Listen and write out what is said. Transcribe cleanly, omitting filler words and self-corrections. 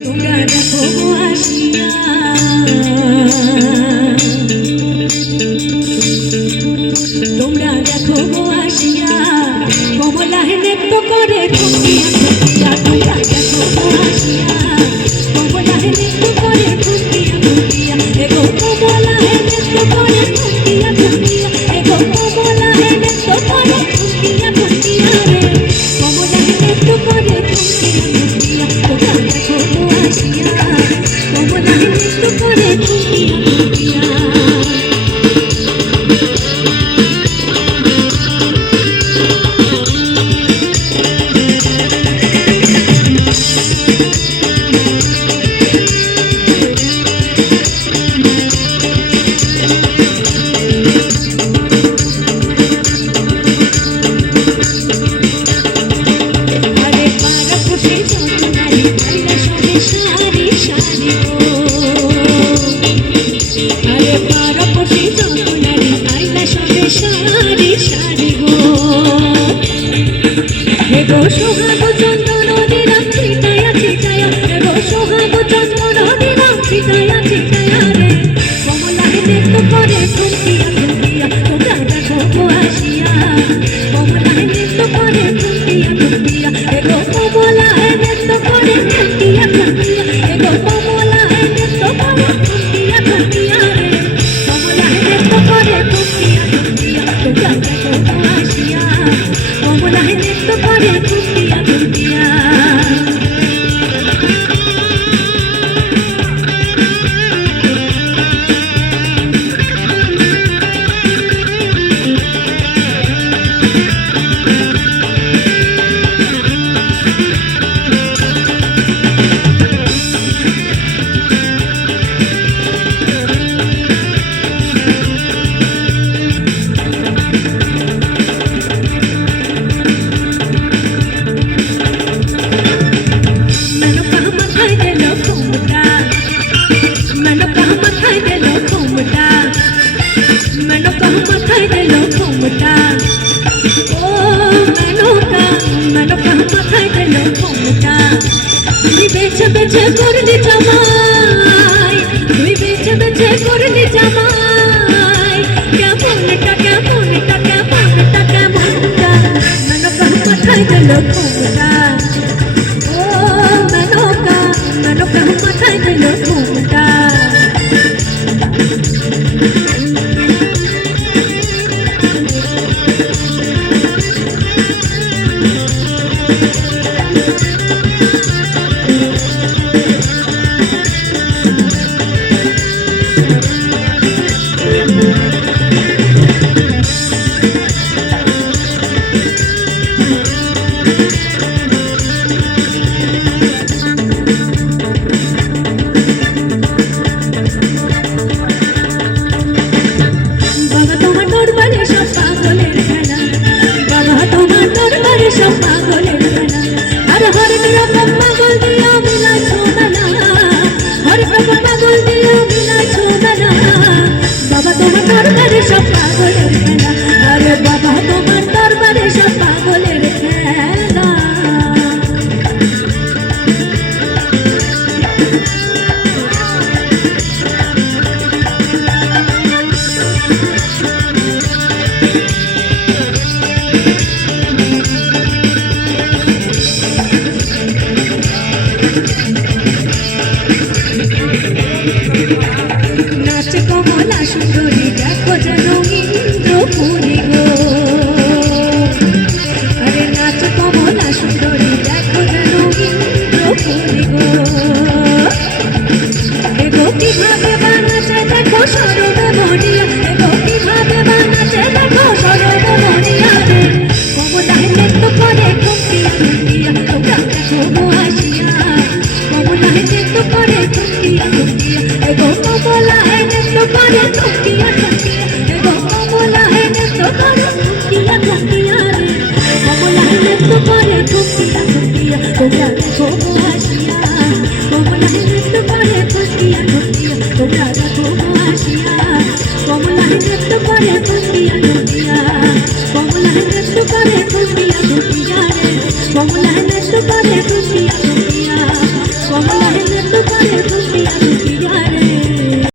তোমরা দেখো আসিয়া তোমরা দেখো আসিয়া কমলায় নৃত্য করে খুঁটিয়া খুঁটিয়া তোমরা দেখো আসিয়া কমলায় নৃত্য করে খুঁটিয়া খুঁটিয়া এগো কমলায় নৃত্য করে খুঁটিয়া খুঁটিয়া এগো কমলায় নৃত্য করে খুঁটিয়া খুঁটিয়া রে কমলায় নৃত্য করে খুঁটিয়া খুঁটিয়া তোমরা দেখো আসিয়া কমলায় নৃত্য করে খুঁটিয়া খুঁটিয়া সোহাগ চন্দন দিনা ছিটায়া ছিটায়া এগো সোহাগ চন্দন দিনা ছিটায়া ছিটায়া রে কমলায় নৃত্য করে খুঁটিয়া খুঁটিয়া তোমরা দেখো আসিয়া কমলায় নৃত্য করে খুঁটিয়া খুঁটিয়া এগো কমলায় নৃত্য করে খুঁটিয়া খুঁটিয়া এগো কমলায় নৃত্য করে খুঁটিয়া খুঁটিয়া রে কমলায় নৃত্য করে খুঁটিয়া খুঁটিয়া তোমরা দেখো আসিয়া কমলায় নৃত্য করে খুঁটিয়া খুঁটিয়া বেছে করলি জামাই তুই বেছে বেছে করলি জামাই কেমনটা কেমনটা কেমনটা কেমনটা মেনকা মাথায় দিল ঘুমটা ও মেনকা মেনকা মাথায় দিল ঘুমটা নাচ কমলা সুন্দরী দেখো যেন ইন্দ্রপুরী গো আরে নাচ কমলা সুন্দরী দেখো যেন ইন্দ্রপুরী গো এগো কিভাবে বানাচ্ছে দেখো সরবে মনিয়া এগো কিভাবে বানাচ্ছে দেখো সরবে মনিয়া রে কমলায় নৃত্য করে খুঁটিয়া খুঁটিয়া তোমরা দেখো আসিয়া কমলায় নৃত্য করে খুঁটিয়া খুঁটিয়া এগো কমলায় নৃত্য করে খুঁটিয়া খুঁটিয়া এগো কমলায় নৃত্য করে খুঁটিয়া খুঁটিয়া রে কমলায় নৃত্য করে খুঁটিয়া খুঁটিয়া তোমরা দেখো আসিয়া কমলায় নৃত্য করে খুঁটিয়া খুঁটিয়া তোমরা দেখো আসিয়া কমলায় নৃত্য করে খুঁটিয়া খুঁটিয়া কমলায় নৃত্য করে খুঁটিয়া খুঁটিয়া রে কমলায় নৃত্য করে খুঁটিয়া খুঁটিয়া কমলায় রে